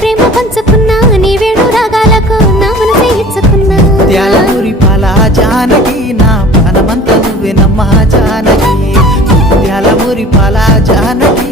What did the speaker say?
ప్రేమ పంచుకున్నా నీ వేడు రాగాలకు నా మనసే ఇచ్చుకున్నా ముత్యాలమూరి పాల జానకి నా ప్రాణమంతా నువ్వే నమ్మా జానకి ముత్యాలమూరి పాల జానకి